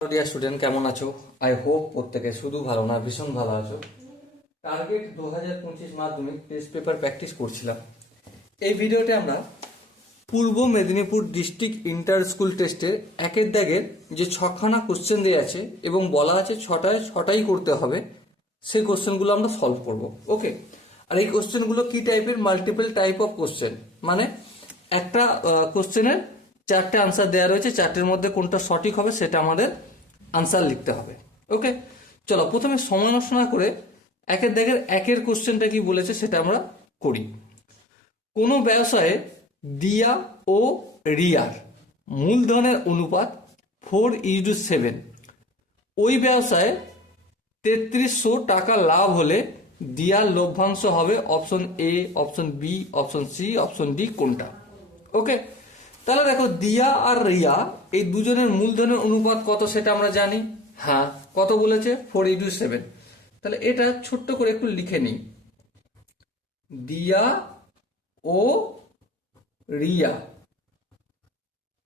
Dear student কেমন আছো? I hope প্রত্যেকে শুধু ভালো না, ভীষণ ভালো আছো। টার্গেট দু হাজার পঁচিশ মাধ্যমিক টেস্ট পেপার প্র্যাকটিস করছিলাম। এই ভিডিওতে আমরা পূর্ব মেদিনীপুর ডিস্ট্রিক্ট ইন্টার স্কুল টেস্টের একের দাগের যে ছখানা কোশ্চেন দেওয়া আছে এবং বলা আছে ছটায় ছটাই করতে হবে, সেই কোশ্চেনগুলো আমরা সলভ করব। ওকে আর এই কোশ্চেনগুলো কি টাইপের মাল্টিপল টাইপ অফ কোশ্চেন মানে একটা কোশ্চেনের চারটে আনসার দেওয়া রয়েছে, চারটের মধ্যে কোনটা সঠিক হবে সেটা আমাদের আনসার লিখতে হবে। ওকে চলো, প্রথমে সময় নষ্ট না করে একের দাগের একের কোশ্চেনটা কি বলেছে সেটা আমরা করি। কোনো ব্যবসায়ে দিয়া ও রিয়ার মূলধনের অনুপাত ফোর ইজু সেভেন ওই ব্যবসায় তেত্রিশশো টাকা লাভ হলে দিয়ার লভ্যাংশ হবে option A option B option C option D কোনটা? ওকে তাহলে দেখো দিয়া আর রিয়া, এই দুজনের মূলধনের অনুপাত কত সেটা আমরা জানি? হ্যাঁ কত বলেছে? ফোর ইন্টু সেভেন তাহলে এটা ছোট্ট করে একটু লিখে নিই। দিয়া ও রিয়া,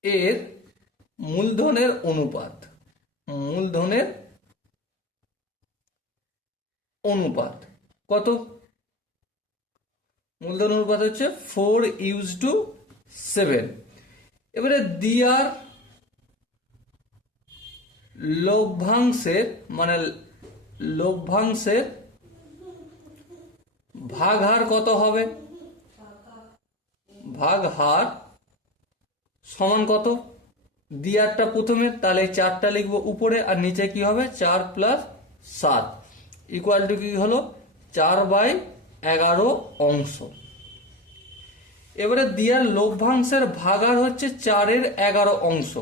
এর মূলধনের অনুপাত। মূলধনের অনুপাত। কত? মূলধন অনুপাত হচ্ছে ফোর ইউজ টু সেভেন এবারে দিয়ার লভ্যাংশের মানে লভ্যাংশের ভাগ হার কত হবে? ভাগ হার সমান কত? দিয়ারটা প্রথমে তাহলে চারটা লিখব উপরে, আর নিচে কি হবে? চার প্লাস সাত। ইকুয়াল টু কি হলো? চার বাই এগারো অংশ। এবারে দিয়ার লভ্যাংশের ভাগার হচ্ছে চারের এগারো অংশ।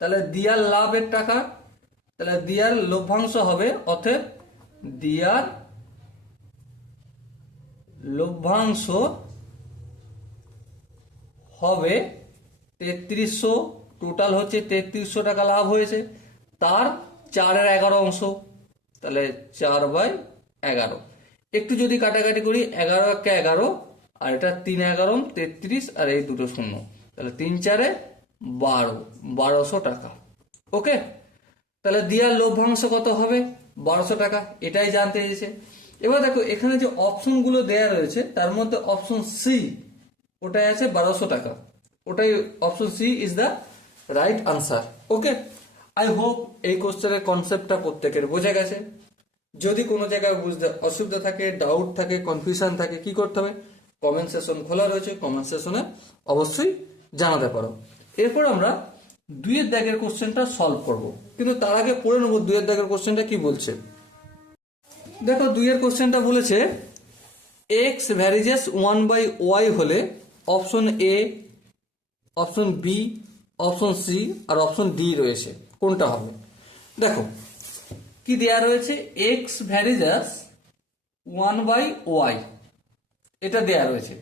তাহলে দিয়ার লাভের টাকা, তাহলে দিয়ার লভ্যাংশ হবে অতএব দিয়ার লভ্যাংশ হবে তেত্রিশশো টোটাল হচ্ছে তেত্রিশশো টাকা লাভ হয়েছে। তার চারের এগারো অংশ, তাহলে চার বাই এগারো। একটু যদি কাটাকাটি করি, এগারো একটা এগারো আর এটা তিন এগারো, তেত্রিশ আর এই দুটো শূন্য। তাহলে তিন চারে বারো, বারোশো টাকা। ওকে? তাহলে দিয়ার লভ্যাংশ কত হবে? বারোশো টাকা। এটাই জানতে চেয়েছে। এবার দেখো, এখানে যে অপশনগুলো দেয়া রয়েছে, তার মধ্যে অপশন সি ওটাই আছে বারোশো টাকা। ওটাই option C is the right answer okay? I hope এই কোশ্চেনের কনসেপ্টটা প্রত্যেকের বোঝা গেছে। যদি কোনো জায়গায় বুঝতে অসুবিধা থাকে ডাউট থাকে কনফিউশন থাকে, কি করতে হবে? কমেন্ট সেশন খোলা রয়েছে কমেন্ট সেশনে অবশ্যই জানাতে পারো। এরপর আমরা দুইয়ের দাগের কোশ্চেনটা সলভ করব। কিন্তু তার আগে পড়ে নেব দুইয়ের দাগের কোশ্চেনটা কি বলছে। দেখো, দুইয়ের কোশ্চেনটা বলেছে X varies as one by Y হলে option A option B option C R option D রয়েছে। কোনটা হবে? দেখো, কি দেয়া রয়েছে? X varies as one by Y এটা দেয়া রয়েছে।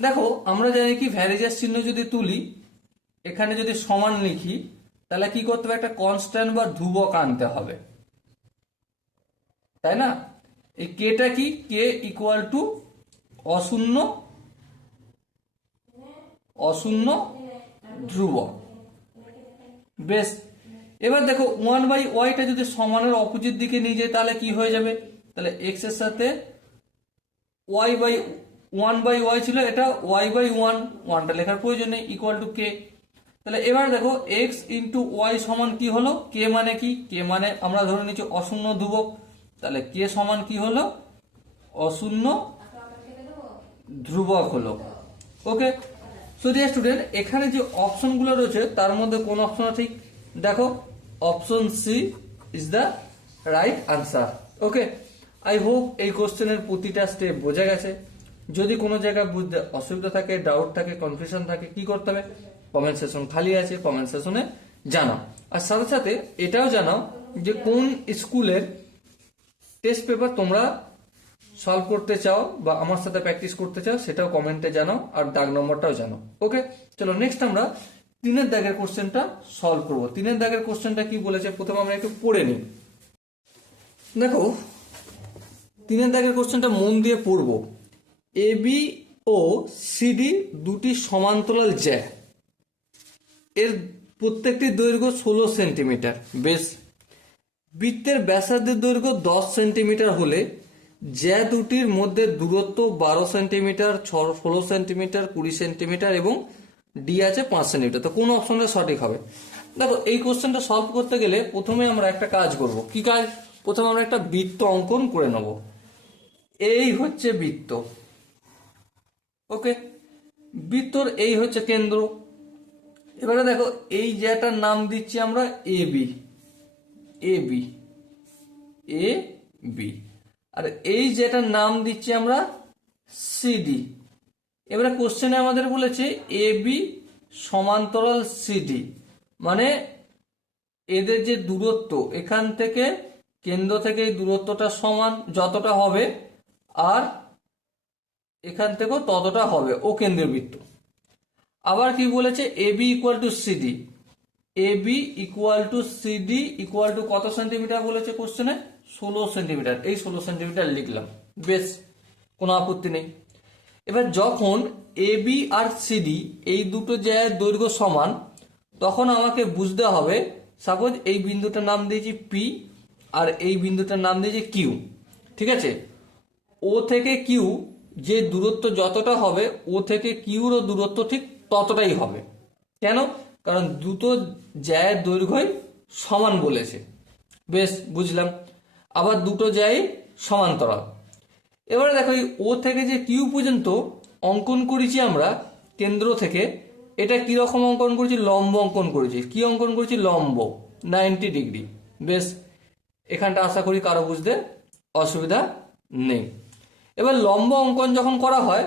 দেখো, আমরা জানি কি, ভ্যারিজাস চিহ্ন যদি তুলি, এখানে যদি সমান লিখি, তাহলে কি করতে হবে? একটা কনস্ট্যান্ট বা ধ্রুবক আনতে হবে। তাই না? এই কেটা কি? কে ইকুয়াল টু অশূন্য অশূন্য ধ্রুবক। বেশ। এবার দেখো ওয়ান বাই ওয়াইটা যদি সমানের অপোজিট দিকে নিয়ে যায়, তাহলে কি হয়ে যাবে? তাহলে এক্সের সাথে Y by one by Y ছিল এটা ওয়াই বাই ওয়ান ওয়ানটা লেখার প্রয়োজন নেই ইকুয়াল টু কে তাহলে এবার দেখো এক্স ইন্টু ওয়াই সমান কি হলো? কে মানে কি? কে মানে আমরা ধরে নিচ্ছি অশূন্য ধ্রুবক। তাহলে কে সমান কি হলো? অশূন্য ধ্রুবক হলো। ওকে? সো ডিয়ার স্টুডেন্ট এখানে যে অপশনগুলো রয়েছে, তার মধ্যে কোন অপশন ঠিক দেখো option C is the right answer okay? I hope এই কোশ্চেনের প্রতিটা স্টেপ বোঝা গেছে। যদি কোনো জায়গায় বুঝতে অসুবিধা থাকে ডাউট থাকে কনফিউশন থাকে, কি করতে হবে? কমেন্ট সেশন খালি আছে কমেন্ট সেশনে জানাও। আর সাথে সাথে এটাও জানাও যে কোন স্কুলের টেস্ট পেপার তোমরা সলভ করতে চাও বা আমার সাথে প্র্যাকটিস করতে চাও, সেটাও কমেন্টে জানাও আর দাগ নম্বরটাও জানাও। ওকে চলো নেক্সট আমরা তিনের দাগের কোশ্চেনটা সলভ করব। তিনের দাগের কোশ্চেনটা কি বলেছে? প্রথমে আমরা একটু পড়ে নিই। দেখো তিনের দাগের কোশ্চেনটা মন দিয়ে পড়ব। এ বি ও সিডি দুটি সমান্তরাল জ্যা। এর প্রত্যেকটি দৈর্ঘ্য ষোলো সেন্টিমিটার। বেশ। বৃত্তের ব্যাসার্ধের দৈর্ঘ্য দশ সেন্টিমিটার হলে জ্যা দুটির মধ্যে দূরত্ব বারো সেন্টিমিটার, ছ, ষোলো সেন্টিমিটার, কুড়ি সেন্টিমিটার এবং ডি আছে পাঁচ সেন্টিমিটার। তো কোন অপশনটা সঠিক হবে? দেখো, এই কোশ্চেনটা সলভ করতে গেলে প্রথমে আমরা একটা কাজ করব। কি কাজ? প্রথমে আমরা একটা বৃত্ত অঙ্কন করে নেব। এই হচ্ছে বৃত্ত। ওকে বৃত্তর এই হচ্ছে কেন্দ্র। এবারে দেখো, এই যেটার নাম দিচ্ছি আমরা A B A B A B আর এই যেটার নাম দিচ্ছি আমরা সিডি এবারে কোশ্চেনে আমাদের বলেছে এ বি সমান্তরাল সিডি মানে এদের যে দূরত্ব, এখান থেকে কেন্দ্র থেকে এই দূরত্বটা সমান, যতটা হবে আর এখান থেকেও ততটা হবে, ও কেন্দ্রের বৃত্ত। আবার কি বলেছে? A B equal to CD A B equal to CD equal to কত সেন্টিমিটার বলেছে কোশ্চেনে ষোলো সেন্টিমিটার এই ষোলো সেন্টিমিটার লিখলাম। বেশ, কোনো আপত্তি নেই। এবার যখন এ বি আর সিডি এই দুটো জায়গায় দৈর্ঘ্য সমান, তখন আমাকে বুঝতে হবে সাপোজ এই বিন্দুটার নাম দিয়েছি পি আর এই বিন্দুটার নাম দিয়েছি কিউ ঠিক আছে? ও থেকে কিউ যে দূরত্ব যতটা হবে, ও থেকে কিউরও দূরত্ব ঠিক ততটাই হবে। কেন? কারণ দুটো জ্যায়ের দৈর্ঘ্যই সমান বলেছে। বেশ, বুঝলাম। আবার দুটো জ্যায় সমান্তরাল। এবারে দেখো, এই ও থেকে যে কিউ পর্যন্ত অঙ্কন করেছি আমরা, কেন্দ্র থেকে, এটা কি রকম অঙ্কন করেছি? লম্ব অঙ্কন করেছি। কি অঙ্কন করেছি? লম্ব। Ninety degree. বেশ, এখানটা আশা করি কারও বুঝতে অসুবিধা নেই। এবার লম্ব অঙ্কন যখন করা হয়,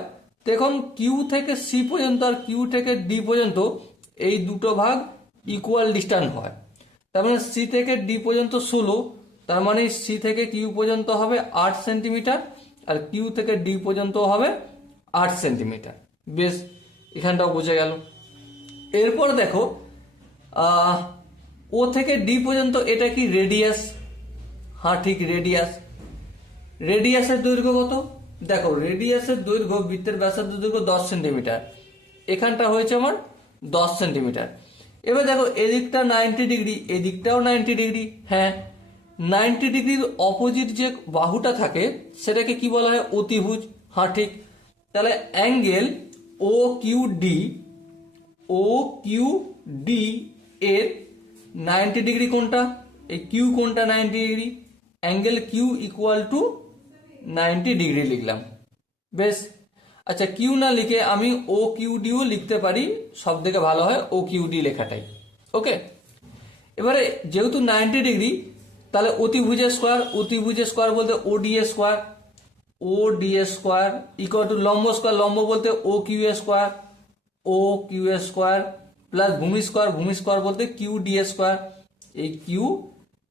তখন কিউ থেকে সি পর্যন্ত আর কিউ থেকে ডি পর্যন্ত এই দুটো ভাগ ইকুয়াল ডিস্টান্স হয়। তার মানে সি থেকে ডি পর্যন্ত ষোলো, তার মানে সি থেকে কিউ পর্যন্ত হবে আট সেন্টিমিটার আর কিউ থেকে ডি পর্যন্ত হবে আট সেন্টিমিটার বেশ, এখানটাও বোঝা গেল। এরপর দেখো ও থেকে ডি পর্যন্ত এটা কি রেডিয়াস হ্যাঁ ঠিক রেডিয়াস রেডিয়াসের দৈর্ঘ্য কত? দেখো রেডিয়াসের দৈর্ঘ্য বৃত্তের ব্যাসার্ধ দৈর্ঘ্য দশ সেন্টিমিটার এখানটা হয়েছে আমার দশ সেন্টিমিটার এবার দেখো, এদিকটা নাইনটি ডিগ্রি এদিকটাও নাইনটি ডিগ্রি হ্যাঁ নাইনটি ডিগ্রির অপোজিট যে বাহুটা থাকে, সেটাকে কি বলা হয়? অতিভুজ। হ্যাঁ ঠিক। তাহলে angle O Q D O Q D এর নাইনটি ডিগ্রি কোনটা? এই কিউ কোনটা ninety degree angle Q equal to ninety degree লিখলাম। বেশ। আচ্ছা কিউ না লিখে আমি ও কিউ ডিও লিখতে পারি সব থেকে ভালো হয় ও কিউ ডি লেখাটাই। ওকে এবারে যেহেতু নাইনটি ডিগ্রি তাহলে অতিভুজের স্কোয়ার অতিভুজের স্কোয়ার বলতে O D A square O D A square equal to লম্ব স্কোয়ার লম্ব বলতে ও কিউ এ স্কোয়ার ও কিউ এ স্কোয়ার প্লাস ভূমি স্কোয়ার ভূমি স্কোয়ার বলতে কিউ ডি এ স্কোয়ার এই কিউ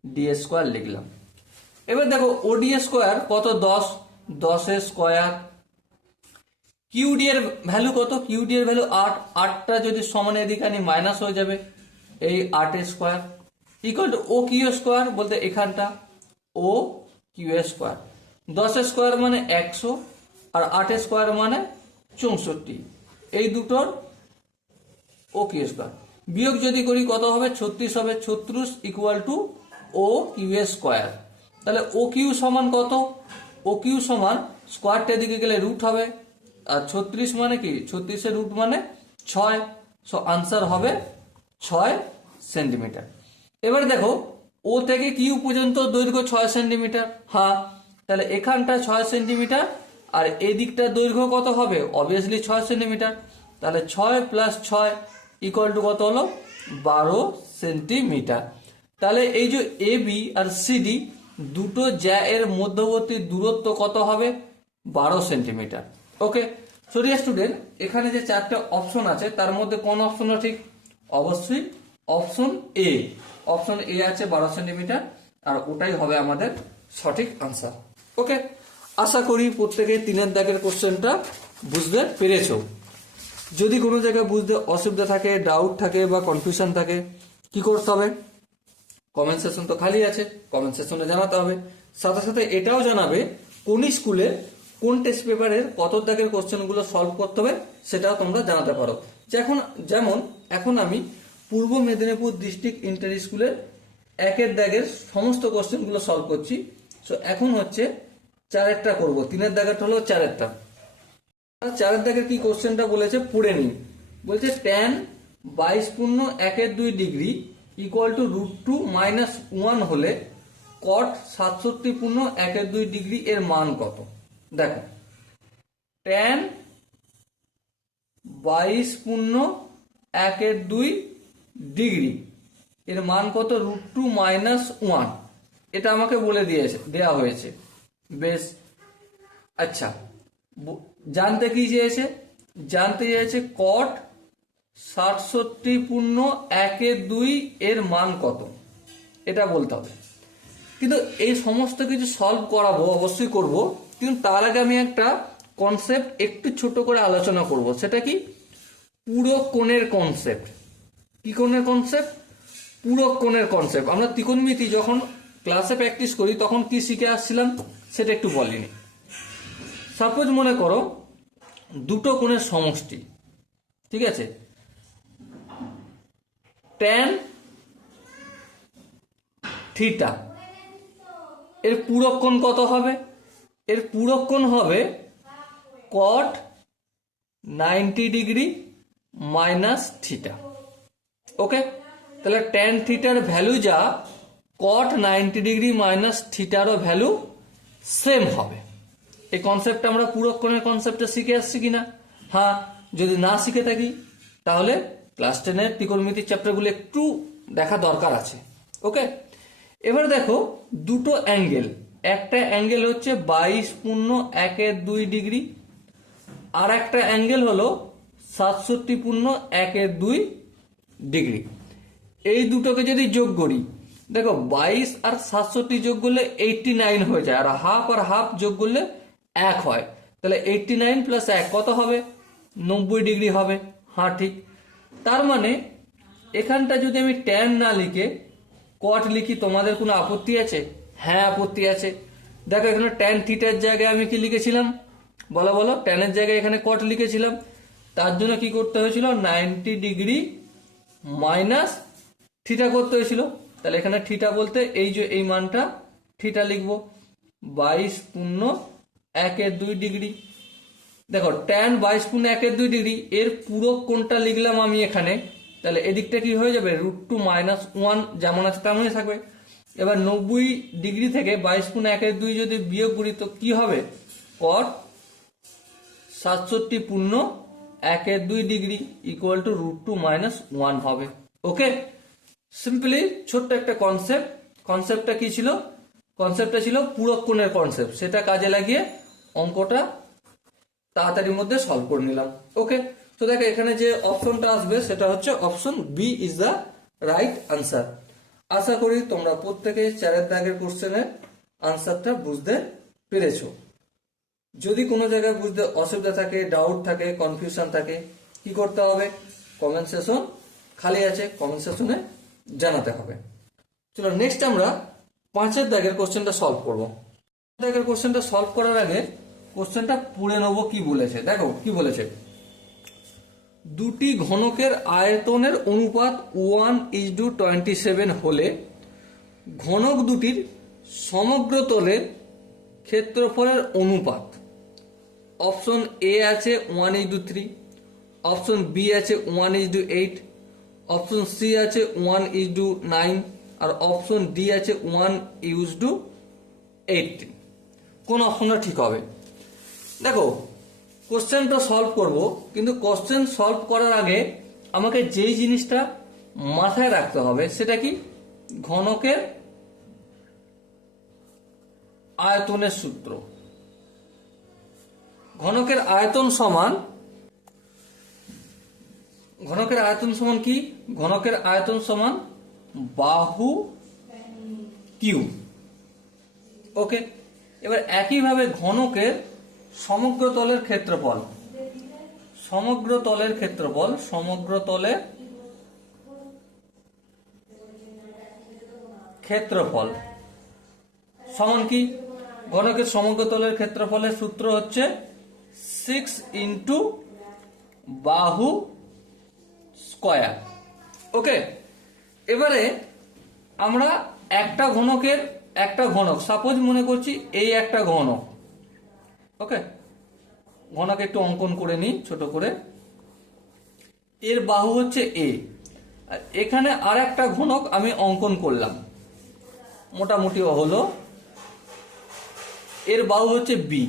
ডি এ স্কোয়ার লিখলাম। এবার দেখো ওডি স্কোয়ার কত? দশ। দশের স্কোয়ার কিউডি এর ভ্যালু কত? কিউডি এর ভ্যালু আট। আটটা যদি সমান এদিকে আনি মাইনাস হয়ে যাবে এই আটের square equal to O Q square বলতে এখানটা। ও কিউ স্কোয়ার দশের স্কোয়ার মানে একশো আর আটের স্কোয়ার মানে চৌষট্টি। এই দুটোর ও কিউ স্কোয়ার বিয়োগ যদি করি কত হবে? ছত্রিশ হবে। ছত্রিশ equal to O Q square তাহলে ও কিউ সমান কত? ও কিউ সমান স্কোয়ারটা দিকে গেলে রুট হবে। আর ছত্রিশ মানে কি? ছত্রিশের রুট মানে ছয়। সো আনসার হবে ছয় সেন্টিমিটার এবার দেখো ও থেকে কিউ পর্যন্ত দৈর্ঘ্য ছয় সেন্টিমিটার হ্যাঁ তাহলে এখানটা ছয় সেন্টিমিটার আর এদিকটা দৈর্ঘ্য কত হবে? অবভিয়াসলি ছয় সেন্টিমিটার তাহলে ছয় প্লাস ছয় ইকুয়াল টু কত হলো? বারো সেন্টিমিটার তাহলে এই যে এ বি আর সিডি দুটো জ্যা এর মধ্যবর্তী দূরত্ব কত হবে? বারো সেন্টিমিটার। ওকে সরিয়া স্টুডেন্ট এখানে যে চারটে অপশন আছে, তার মধ্যে কোন অপশনটা ঠিক? অবশ্যই অপশন এ অপশন এ আছে বারো সেন্টিমিটার, আর ওটাই হবে আমাদের সঠিক আনসার ওকে আশা করি প্রত্যেকে তিনের দাগের কোশ্চেনটা বুঝতে পেরেছ। যদি কোনো জায়গায় বুঝতে অসুবিধা থাকে ডাউট থাকে বা কনফিউশন থাকে, কি করতে হবে? কমেন্ট সেকশন তো খালি আছে কমেন্ট সেকশনে জানাতে হবে। সাথে সাথে এটাও জানাবে কোন স্কুলে কোন টেস্ট পেপারের কত দাগের কোশ্চেনগুলো সলভ করতে হবে, সেটাও তোমরা জানাতে পারো। যখন যেমন, এখন আমি পূর্ব মেদিনীপুর ডিস্ট্রিক্ট ইন্টার স্কুলের একের দাগের সমস্ত কোশ্চেনগুলো সলভ করছি। সো এখন হচ্ছে চারেরটা করব। তিনের দাগেরটা হলো চারেরটা। চারের দাগের কি কোশ্চেনটা বলেছে? পড়ে নিন। বলছে ট্যান বাইশ পূর্ণ একের দুই degree equal to root two minus one হলে কট সাতষট্টি পূর্ণ একের দুই ডিগ্রি এর মান কত? দেখো ট্যান বাইশ পূর্ণ একের দুই ডিগ্রি, এর মান কত? রুট টু মাইনাস ওয়ান এটা আমাকে বলে দিয়েছে, দেয়া হয়েছে। বেশ। আচ্ছা জানতে কি চেয়েছে? জানতে চেয়েছে কট সাতষট্টি পূর্ণ একে দুই এর মান কত? এটা বলতে হবে। কিন্তু এই সমস্ত কিছু সলভ করাবো, অবশ্যই করব। কিন্তু তার আগে আমি একটা কনসেপ্ট একটু ছোট করে আলোচনা করব। সেটা কি? পুরো কোণের কনসেপ্ট কি কোণের কনসেপ্ট পুরো কোণের কনসেপ্ট আমরা ত্রিকোণমিতি যখন ক্লাসে প্র্যাকটিস করি, তখন কি শিখে আসছিলাম? সেটা একটু বলিনি। সাপোজ মনে করো দুটো কোণের সমষ্টি, ঠিক আছে? ট্যান থিটা এর পূরক কোণ কত হবে? এর পূরক কোণ হবে cot ninety degree minus theta okay তাহলে ট্যান থিটার ভ্যালু যা কট নাইনটি ডিগ্রি মাইনাস থিটারও ভ্যালু সেম হবে। এই কনসেপ্টটা আমরা পূরক কোণের কনসেপ্টটা শিখে আসছি কিনা? হ্যাঁ যদি না শিখে থাকি, তাহলে ক্লাস টেনের ত্রিকোণমিতির চ্যাপ্টারগুলো একটু দেখা দরকার আছে। ওকে? এবার দেখো, দুটো অ্যাঙ্গেল। একটা অ্যাঙ্গেল হচ্ছে বাইশ পূর্ণ একের দুই ডিগ্রি আর একটা অ্যাঙ্গেল হলো সাতষট্টি পূর্ণ একের দুই ডিগ্রি। এই দুটোকে যদি যোগ করি, দেখো, বাইশ আর সাতষট্টি যোগ করলে এইটটি নাইন হয়ে যায়, আর হাফ আর হাফ যোগ করলে এক হয়। তাহলে এইটটি নাইন প্লাস এক কত হবে? নব্বই ডিগ্রি হবে। হ্যাঁ ঠিক। তার মানে এখানটা যদি আমি ট্যান না লিখে কট লিখি, তোমাদের কোনো আপত্তি আছে? হ্যাঁ আপত্তি আছে। দেখো, এখানে ট্যান থিটার জায়গায় আমি কি লিখেছিলাম? বলো বলো ট্যানের জায়গায় এখানে কট লিখেছিলাম। তার জন্য কি করতে হয়েছিল? নাইনটি ডিগ্রি মাইনাস থিটা করতে হয়েছিল। তাহলে এখানে থিটা বলতে এই যে এই মানটা থিটা লিখব। বাইশ পূর্ণ একের দুই ডিগ্রি দেখো ট্যান বাইশ পূর্ণ একের দুই ডিগ্রি এর পুরো কোনটা লিখলাম আমি এখানে। তাহলে এদিকটা কি হয়ে যাবে? রুট টু মাইনাস ওয়ান যেমন আছে তেমনই থাকবে। এবার নব্বই ডিগ্রি থেকে বাইশ পূর্ণ একের দুই যদি বিয়োগ করি, তো কি হবে? কট সাতষট্টি পূর্ণ একের দুই degree equal to root two minus one হবে। ওকে সিম্পলি ছোট্ট একটা কনসেপ্ট কনসেপ্টটা কি ছিল? কনসেপ্টটা ছিল পুরক কোণের কনসেপ্ট সেটা কাজে লাগিয়ে অঙ্কটা তাড়াতাড়ির মধ্যে সলভ করে নিলাম। ওকে তো দেখো, এখানে যে অপশনটা আসবে, সেটা হচ্ছে option B is the right answer আশা করি তোমরা প্রত্যেকে চারের দাগের কোশ্চেনের আনসারটা বুঝতে পেরেছ। যদি কোনো জায়গায় বুঝতে অসুবিধা থাকে ডাউট থাকে কনফিউশন থাকে, কি করতে হবে? কমেন্ট সেশন খালি আছে কমেন্ট সেশনে জানাতে হবে। চলো নেক্সট আমরা পাঁচের দাগের কোশ্চেনটা সলভ করব। দাগের কোশ্চেনটা সলভ করার আগে কোশ্চেনটা পড়ে নেব কি বলেছে। দেখো, কি বলেছে? দুটি ঘনকের আয়তনের অনুপাত one is to twenty seven হলে ঘনক দুটির সমগ্র তলের ক্ষেত্রফলের অনুপাত। অপশন এ আছে one is to three option B আছে one is to eight option C আছে ওয়ান ইজ টু নাইন আর অপশন ডি আছে ওয়ান ইউজ টু এইটিন কোন অপশনটা ঠিক হবে? দেখো কোশ্চেনটা সলভ করব, কিন্তু কোশ্চেন সলভ করার আগে আমাকে যেই জিনিসটা মাথায় রাখতে হবে সেটা কি? ঘনকের আয়তনের সূত্র। ঘনকের আয়তন সমান, ঘনকের আয়তন সমান কি? ঘনকের আয়তন সমান বাহু কিউ ওকে এবার একইভাবে ঘনকের সমগ্র তলের ক্ষেত্রফল। সমগ্র তলের ক্ষেত্রফল, সমগ্র তলের ক্ষেত্রফল। সমান কি? ঘনকের সমগ্র তলের ক্ষেত্রফলের সূত্র হচ্ছে সিক্স ইন্টু বাহু স্কয়ার ওকে এবারে আমরা একটা ঘনকের একটা ঘনক সাপোজ মনে করছি এই একটা ঘনক। ওকে। ঘনক একটু অঙ্কন করে নিই, ছোট করে। এর বাহু হচ্ছে এ এখানে আর একটা ঘনক আমি অঙ্কন করলাম। মোটামুটি হলো। এর বাহু হচ্ছে বি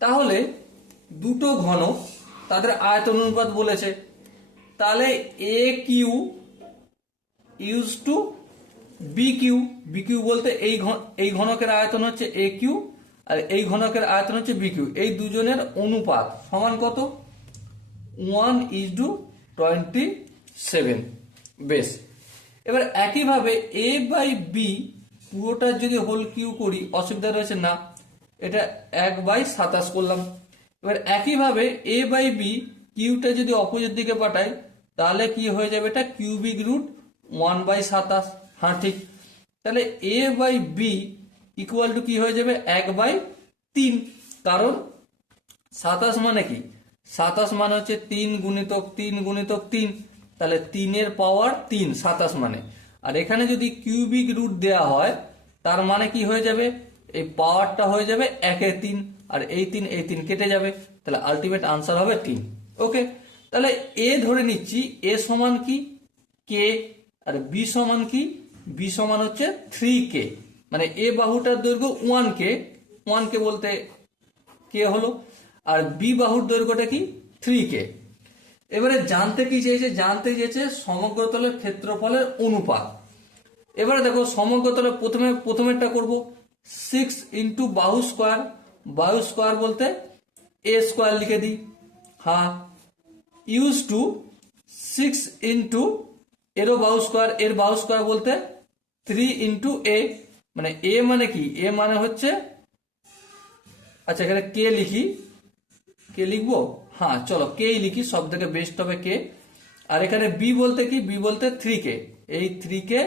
তাহলে দুটো ঘনক তাদের আয়তন অনুপাত বলেছে। তাহলে A cube is to B cube B cube বলতে এই ঘন এই ঘনকের আয়তন হচ্ছে এ কিউ আর এই ঘনকের আয়তন হচ্ছে বি কিউ এই দুজনের অনুপাত সমান কত? One is to twenty seven বেশ। এবার একইভাবে এ বাই বি পুরোটার যদি হোল কিউ করি, অসুবিধা রয়েছে না। এটা এক বাই সাতাশ করলাম। এবার একইভাবে এ বাই বি কিউটা যদি অপোজিট দিকে পাঠাই, তাহলে কি হয়ে যাবে? এটা কিউবিক রুট ওয়ান বাই সাতাশ। হ্যাঁ ঠিক। তাহলে A by B equal to কি হয়ে যাবে? এক বাই তিন। কারণ সাতাশ মানে কি? সাতাশ মানে হচ্ছে তিন গুণিতক তিন গুণিতক তিন। তাহলে তিনের পাওয়ার তিন, সাতাশ মানে। আর এখানে যদি কিউবিক রুট দেয়া হয়, তার মানে কি হয়ে যাবে? এই পাওয়ারটা হয়ে যাবে একে তিন। আর এই তিন এই তিন কেটে যাবে। তাহলে আলটিমেট আনসার হবে তিন। ওকে তাহলে এ ধরে নিচ্ছি, এ সমান কি? কে? আর বি সমান কি? বি সমান হচ্ছে থ্রি কে। মানে এ বাহুটার দৈর্ঘ্য ওয়ান কে ওয়ান কে বলতে কে হলো? আর বি বাহুর দৈর্ঘ্যটা কি? থ্রি কে এবারে জানতে কি চেয়েছে? জানতে চেয়েছে সমগ্রতলের ক্ষেত্রফলের অনুপাত। এবারে দেখো, সমগ্রতলে প্রথমে, প্রথমেরটা করব সিক্স ইন্টু বাহু স্কোয়ার বাহু স্কোয়ার বলতে এ স্কোয়ার লিখে দিই। হ্যাঁ ইউজ টু সিক্স ইন্টু এরও বাহু স্কোয়ার এর বাহু স্কোয়ার বলতে থ্রি ইন্টু এ মানে এ মানে কি? এ মানে হচ্ছে আচ্ছা এখানে কে লিখি। কে লিখব? হ্যাঁ চলো কেই লিখি সব থেকে বেস্ট হবে কে আর এখানে বি বলতে কি? বি বলতে থ্রি কে এই থ্রি কে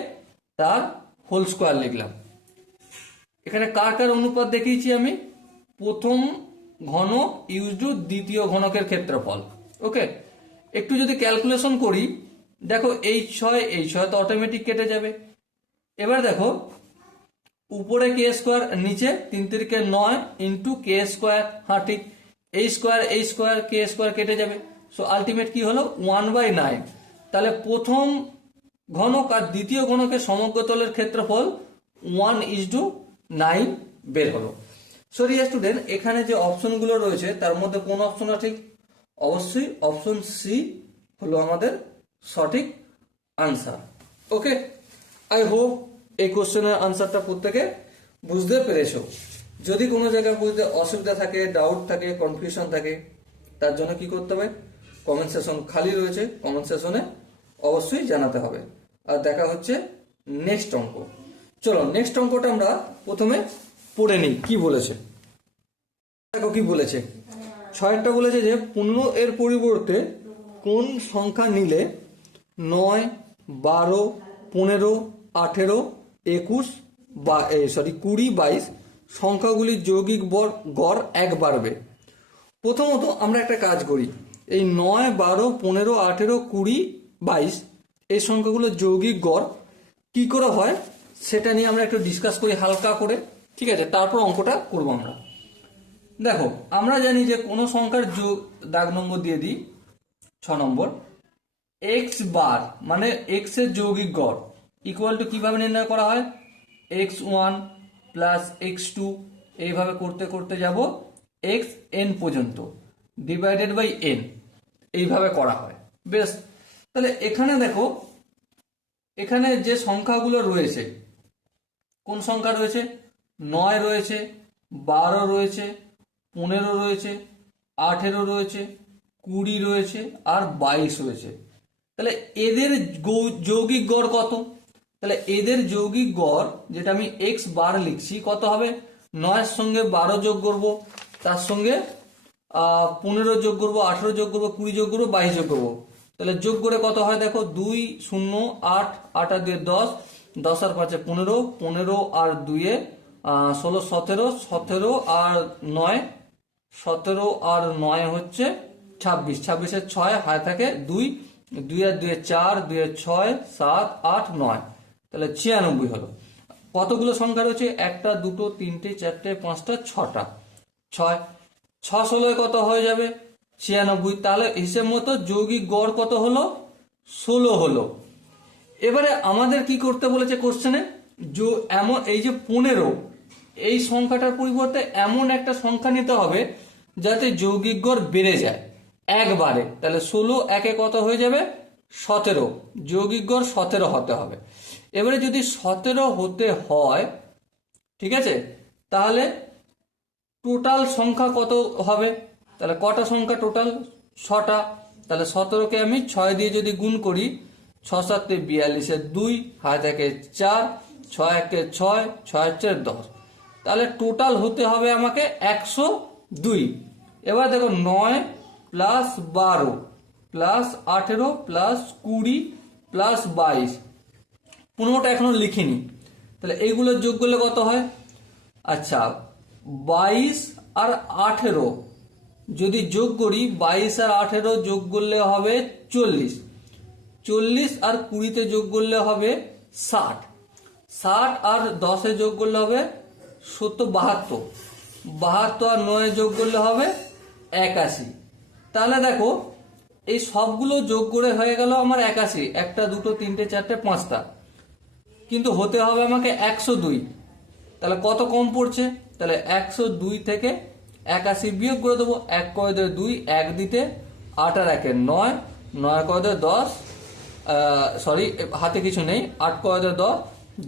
তার হোল স্কোয়ার লিখলাম। এখানে কার কার অনুপাত দেখিয়েছি আমি? প্রথম ঘন ইউজ দ্বিতীয় ঘনকের ক্ষেত্রফল। ওকে একটু যদি ক্যালকুলেশন করি, দেখো এই ছয় এই ছয় তো অটোমেটিক কেটে যাবে। এবার দেখো উপরে কে স্কোয়ার নিচে তিন তিরিকে নয় ইন্টু কে স্কোয়ার হ্যাঁ ঠিক। এই স্কোয়ার এই স্কোয়ার কে স্কোয়ার কেটে যাবে। সো আলটিমেট কি হলো? ওয়ান বাই নাইন তাহলে প্রথম ঘনক আর দ্বিতীয় ঘনকের সমগ্রতলের ক্ষেত্রফল ওয়ান ইজ টু নাইন বের হলো। সরি স্টুডেন্ট এখানে যে অপশনগুলো রয়েছে, তার মধ্যে কোন অপশনটা ঠিক অবশ্যই অপশন সি হলো আমাদের সঠিক আনসার ওকে আই হোপ এই কোশ্চেনের আনসারটা প্রত্যেকে বুঝতে পেরেছ। যদি কোনো জায়গায় বুঝতে অসুবিধা থাকে ডাউট থাকে কনফিউশন থাকে, তার জন্য কি করতে হবে? কমেন্ট সেশন খালি রয়েছে কমেন্ট সেশনে অবশ্যই জানাতে হবে। আর দেখা হচ্ছে নেক্সট অঙ্ক। চলো নেক্সট অঙ্কটা আমরা প্রথমে পড়ে নিই। কি বলেছে? দেখো কি বলেছে। ছয়টা বলেছে যে, পূর্ণ এর পরিবর্তে কোন সংখ্যা নিলে নয়, বারো, পনেরো, আঠেরো একুশ বা সরি কুড়ি বাইশ সংখ্যাগুলির যৌগিক বর, গড় এক বাড়বে। প্রথমত আমরা একটা কাজ করি। এই নয়, বারো, পনেরো, আঠেরো, কুড়ি, বাইশ, এই সংখ্যাগুলোর যৌগিক গড়, কি করে হয়? সেটা নিয়ে আমরা একটু ডিসকাস করি হালকা করে, ঠিক আছে? তারপর অঙ্কটা করব আমরা। দেখো, আমরা জানি যে কোনো সংখ্যার দাগ নম্বর দিয়ে দিই, ছ নম্বর। এক্স বার মানে এক্সের যৌগিক গড়। ইকুয়াল টু কীভাবে নির্ণয় করা হয়? X one plus X two এইভাবে করতে করতে যাব এক্স এন পর্যন্ত ডিভাইডেড বাই এন এইভাবে করা হয়। বেশ, তাহলে এখানে দেখো, এখানে যে সংখ্যাগুলো রয়েছে, কোন সংখ্যা রয়েছে? নয় রয়েছে, বারো রয়েছে, পনেরো রয়েছে, আঠেরো রয়েছে, কুড়ি রয়েছে, আর বাইশ রয়েছে। তাহলে এদের যৌগিক গড় কত? তাহলে এদের যৌগিক গড়, যেটা আমি এক্স বার লিখছি, কত হবে? নয়ের সঙ্গে বারো যোগ করব, তার সঙ্গে পনেরো যোগ করব, আঠেরো যোগ করব, কুড়ি যোগ করব, বাইশ যোগ করব। তাহলে যোগ করে কত হয় দেখো? দুই, শূন্য, আট আট আর দুয়ে দশ দশ আর পাঁচে পনেরো পনেরো আর দুয়ে ষোলো, সতেরো সতেরো আর নয়, সতেরো আর নয় হচ্ছে ছাব্বিশ। ছাব্বিশের ছয়, হায় থাকে দুই দুই আর দুই চার আর ছয়, সাত, আট, নয়। তাহলে ছিয়ানব্বই হলো। কতগুলো সংখ্যা রয়েছে? একটা, দুটো, তিনটে, চারটে, পাঁচটা, ছটা। ছয় ছ ষোলোয় কত হয়ে যাবে? ছিয়ানব্বই। তাহলে হিসেব মতো যৌগিক গড় কত হলো? ষোলো হলো। এবারে আমাদের কি করতে বলেছে কোশ্চেনে এমন, এই যে পনেরো, এই সংখ্যাটার পরিবর্তে এমন একটা সংখ্যা নিতে হবে যাতে যৌগিক গড় বেড়ে যায়। একবারে। তাহলে ষোলো একে কত হয়ে যাবে? সতেরো। যৌগিক গড় সতেরো হতে হবে। এবারে যদি সতেরো হতে হয়, ঠিক আছে? তাহলে টোটাল সংখ্যা কত হবে? তাহলে কটা সংখ্যা টোটাল ছটা। তাহলে সতেরোকে আমি ছয় দিয়ে যদি গুণ করি ছ সাতে বিয়াল্লিশে দুই হাত একে চার, ছয় একে ছয় ছয় চার দশ। তাহলে টোটাল হতে হবে আমাকে একশো দুই। এবার দেখো নয় প্লাস বারো প্লাস আঠেরো প্লাস কুড়ি প্লাস বাইশ। পনেরোটা এখনও লিখিনি। তাহলে এইগুলো যোগ করলে কত হয়? আচ্ছা বাইশ আর আঠেরো। যদি যোগ করি, বাইশ আর আঠেরো যোগ করলে হবে চল্লিশ। চল্লিশ আর কুড়িতে যোগ করলে হবে ষাট। ষাট আর দশে যোগ করলে হবে সত্তর বাহাত্তর। বাহাত্তর আর নয়ে যোগ করলে হবে একাশি। তাহলে দেখো, এই সবগুলো যোগ করে হয়ে গেল আমার একাশি। একটা, দুটো, তিনটে, চারটে, পাঁচটা। কিন্তু হতে হবে আমাকে একশো দুই। তাহলে কত কম পড়ছে? তাহলে একশো দুই থেকে একাশি বিয়োগ করে দেবো এক কয়দে দুই এক দিতে আট আর একে নয়। নয় কয়দে দশ। সরি হাতে কিছু নেই। আট কয়দে দশ,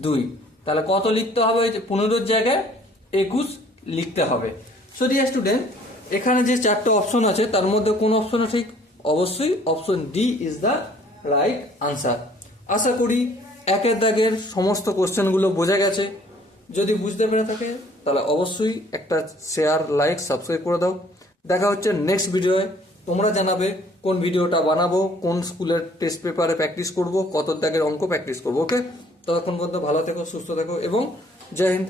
দুই। তাহলে কত লিখতে হবে? যে পনেরোর জায়গায় একুশ লিখতে হবে। সো ডিয়ার স্টুডেন্ট এখানে যে চারটে অপশন আছে, তার মধ্যে কোন অপশন ঠিক অবশ্যই option D is the right answer আশা করি একের দাগের সমস্ত কোশ্চেনগুলো বোঝা গেছে। যদি বুঝতে পেরে থাকে, তাহলে অবশ্যই একটা শেয়ার লাইক সাবস্ক্রাইব করে দাও। দেখা হচ্ছে নেক্সট ভিডিওয়ে তোমরা জানাবে কোন ভিডিওটা বানাবো, কোন স্কুলের টেস্ট পেপারে প্র্যাকটিস করব, কত দাগের অঙ্ক প্র্যাকটিস করব ওকে ততক্ষণ পর্যন্ত ভালো থেকো, সুস্থ থেকো, এবং জয় হিন্দ।